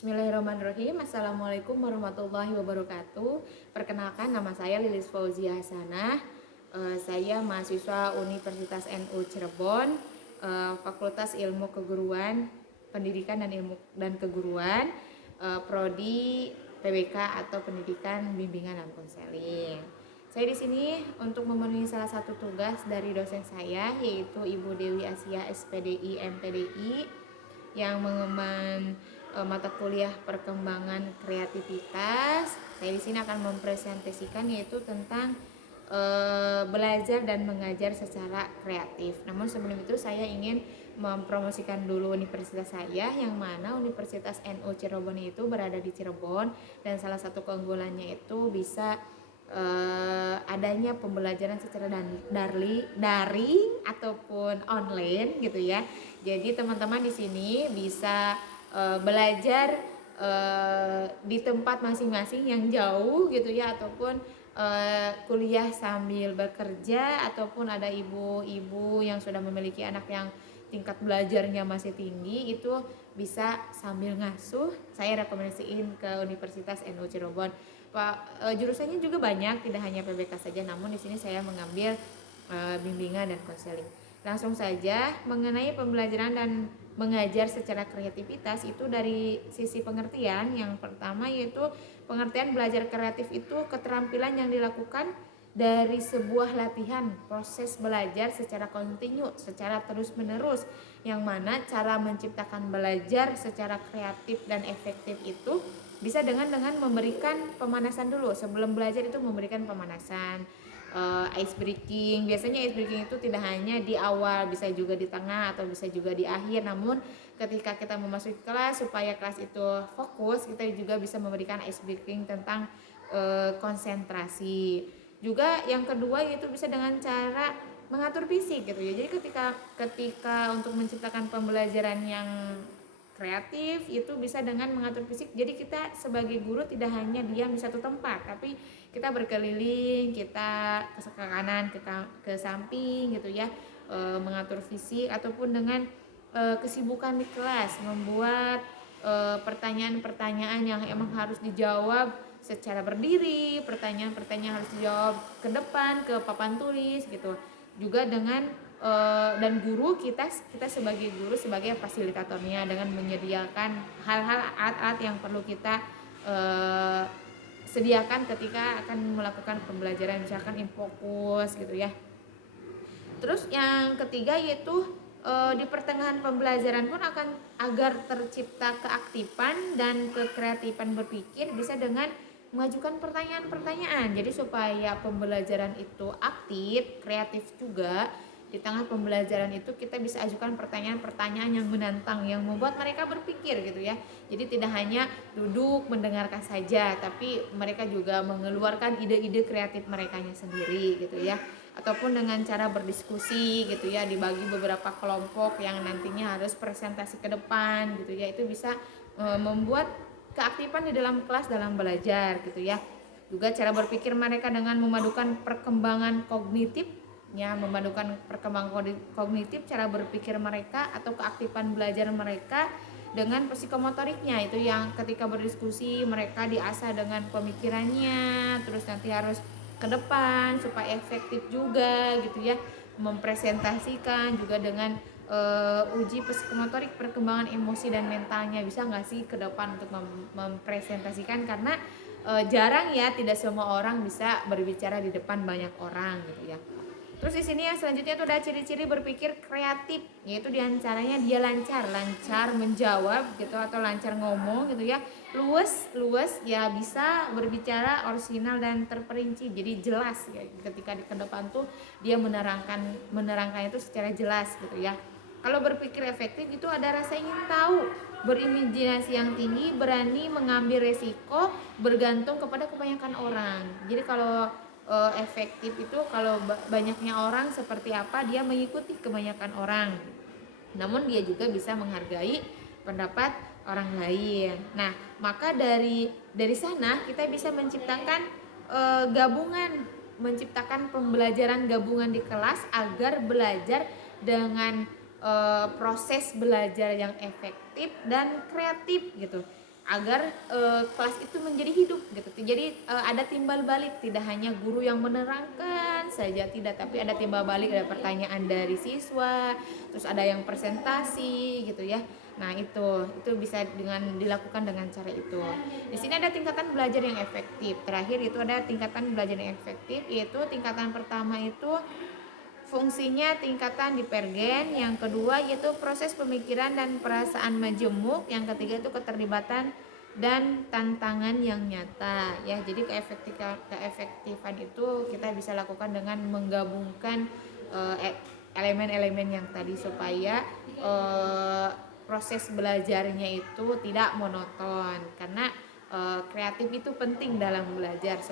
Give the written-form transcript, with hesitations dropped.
Bismillahirrahmanirrahim. Assalamualaikum warahmatullahi wabarakatuh. Perkenalkan, nama saya Lilis Fauzia Hasanah. Saya mahasiswa Universitas NU Cirebon, Fakultas Ilmu Keguruan, Pendidikan dan Keguruan, Prodi PBK atau Pendidikan Bimbingan dan Konseling. Saya di sini untuk memenuhi salah satu tugas dari dosen saya, yaitu Ibu Dewi Asia SPDI MPDI, yang mengemban mata kuliah perkembangan kreativitas. Saya di sini akan mempresentasikan yaitu tentang belajar dan mengajar secara kreatif. Namun sebelum itu saya ingin mempromosikan dulu universitas saya, yang mana Universitas NU Cirebon itu berada di Cirebon, dan salah satu keunggulannya itu bisa adanya pembelajaran secara daring ataupun online gitu ya. Jadi teman-teman di sini bisa belajar di tempat masing-masing yang jauh gitu ya, ataupun kuliah sambil bekerja, ataupun ada ibu-ibu yang sudah memiliki anak yang tingkat belajarnya masih tinggi, itu bisa sambil ngasuh. Saya rekomendasiin ke Universitas NU Cirebon. Pak, jurusannya juga banyak, tidak hanya PBK saja, namun di sini saya mengambil bimbingan dan konseling. Langsung saja mengenai pembelajaran dan mengajar secara kreativitas itu dari sisi pengertian. Yang pertama yaitu pengertian belajar kreatif itu keterampilan yang dilakukan dari sebuah latihan proses belajar secara kontinu, secara terus-menerus, yang mana cara menciptakan belajar secara kreatif dan efektif itu bisa dengan memberikan pemanasan dulu. Sebelum belajar itu memberikan pemanasan, ice breaking. Biasanya ice breaking itu tidak hanya di awal, bisa juga di tengah atau bisa juga di akhir. Namun ketika kita memasuki kelas, supaya kelas itu fokus, kita juga bisa memberikan ice breaking tentang konsentrasi. Juga yang kedua yaitu bisa dengan cara mengatur fisik gitu ya. Jadi ketika untuk menciptakan pembelajaran yang kreatif itu bisa dengan mengatur fisik. Jadi kita sebagai guru tidak hanya diam di satu tempat, tapi kita berkeliling, kita ke kanan, ke samping gitu ya, mengatur fisik, ataupun dengan kesibukan di kelas membuat pertanyaan-pertanyaan yang emang harus dijawab secara berdiri, pertanyaan-pertanyaan harus dijawab ke depan, ke papan tulis gitu. Juga dengan dan kita sebagai guru, sebagai fasilitatornya, dengan menyediakan hal-hal alat-alat yang perlu kita sediakan ketika akan melakukan pembelajaran, misalkan infokus gitu ya. Terus yang ketiga yaitu di pertengahan pembelajaran pun agar tercipta keaktifan dan kekreatifan berpikir bisa dengan mengajukan pertanyaan-pertanyaan. Jadi supaya pembelajaran itu aktif, kreatif juga, di tengah pembelajaran itu kita bisa ajukan pertanyaan-pertanyaan yang menantang, yang membuat mereka berpikir gitu ya. Jadi tidak hanya duduk mendengarkan saja, tapi mereka juga mengeluarkan ide-ide kreatif merekanya sendiri gitu ya. Ataupun dengan cara berdiskusi gitu ya, dibagi beberapa kelompok yang nantinya harus presentasi ke depan gitu ya. Itu bisa membuat keaktifan di dalam kelas dalam belajar gitu ya. Juga cara berpikir mereka dengan memadukan perkembangan kognitif ya, memadukan perkembangan kognitif, cara berpikir mereka atau keaktifan belajar mereka dengan psikomotoriknya, itu yang ketika berdiskusi mereka diasah dengan pemikirannya, terus nanti harus ke depan supaya efektif juga gitu ya, mempresentasikan juga dengan uji psikomotorik, perkembangan emosi dan mentalnya. Bisa nggak sih ke depan untuk mempresentasikan, karena jarang ya, tidak semua orang bisa berbicara di depan banyak orang gitu ya. Terus di sini yang selanjutnya itu ada ciri-ciri berpikir kreatif, yaitu diantaranya dia lancar menjawab gitu, atau lancar ngomong gitu ya, luwes ya, bisa berbicara orisinal dan terperinci, jadi jelas ya, ketika di depan tuh dia menerangkan itu secara jelas gitu ya. Kalau berpikir efektif itu ada rasa ingin tahu, berimajinasi yang tinggi, berani mengambil resiko, bergantung kepada kebanyakan orang. Jadi kalau efektif itu kalau banyaknya orang seperti apa, dia mengikuti kebanyakan orang, namun dia juga bisa menghargai pendapat orang lain. Nah, maka dari sana kita bisa menciptakan pembelajaran gabungan di kelas agar belajar dengan proses belajar yang efektif dan kreatif gitu. agar kelas itu menjadi hidup gitu. Jadi ada timbal balik, tidak hanya guru yang menerangkan saja, tidak, tapi ada timbal balik, ada pertanyaan dari siswa, terus ada yang presentasi gitu ya. Nah, itu bisa dilakukan dengan cara itu. Di sini ada tingkatan belajar yang efektif. Terakhir itu ada tingkatan belajar yang efektif, yaitu tingkatan pertama itu fungsinya tingkatan dipergen, yang kedua yaitu proses pemikiran dan perasaan majemuk, yang ketiga itu keterlibatan dan tantangan yang nyata ya. Jadi keefektifan itu kita bisa lakukan dengan menggabungkan elemen-elemen yang tadi supaya proses belajarnya itu tidak monoton, karena kreatif itu penting dalam belajar.